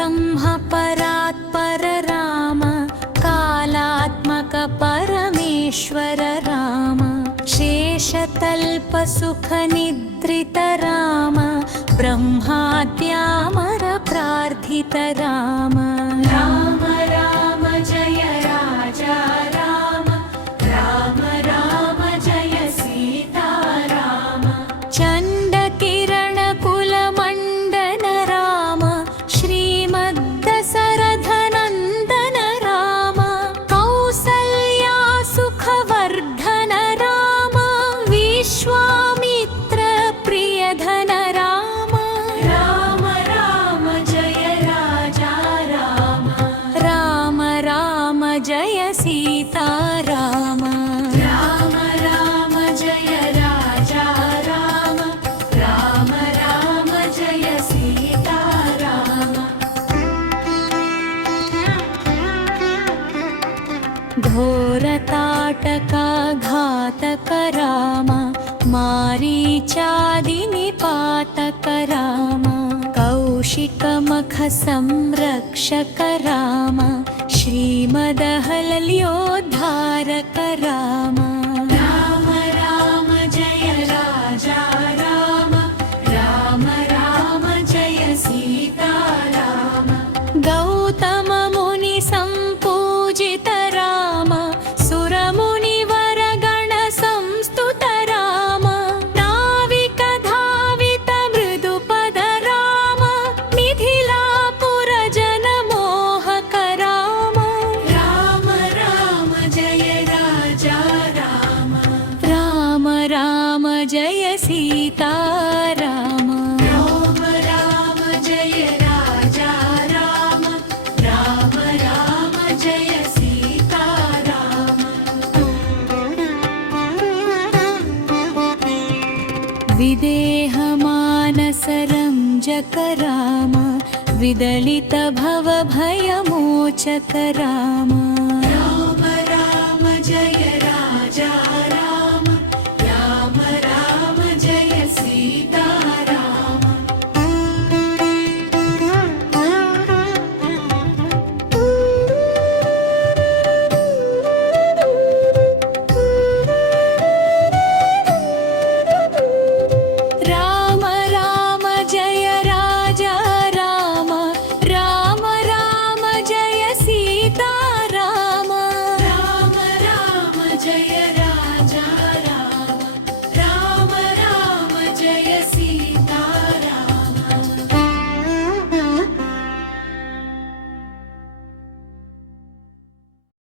ब्रह्म परात्पर राम कालात्मक परमेश्वर राम शेषतल्प सुख निद्रित राम ब्रह्माद्यामर प्रार्थित राम राम राम जय राजा राम राम राम जय सीता राम चंड किरण कुल मंडन राम श्रीमद्दशरथ नंदन राम कौसल्या सुखवर्धन राम विश्वामित्र प्रियधन राम राम राम जय राजा राम राम राम जय सीता राम राम राम जय राजा राम राम राम जय सीता राम घोरताटका घातक राम मारीचादिनिपातक राम कौशिकमख संरक्षक राम श्रीमदहल्योद्धारक राम राम राम जय राजा राम राम राम जय सीता राम गौतम मुनि संपूजित राम सुरमुनिवर गण संस्तुत राम नाविक धावित मृदुपद राम मिथिलापुर जन मोहक राम राम राम जय राजा राम राम राम जय सीता राम राम राम जय राजा राम राम राम जय सीता राम विदेह मानस रंजक राम विदलित भव भय मोचक राम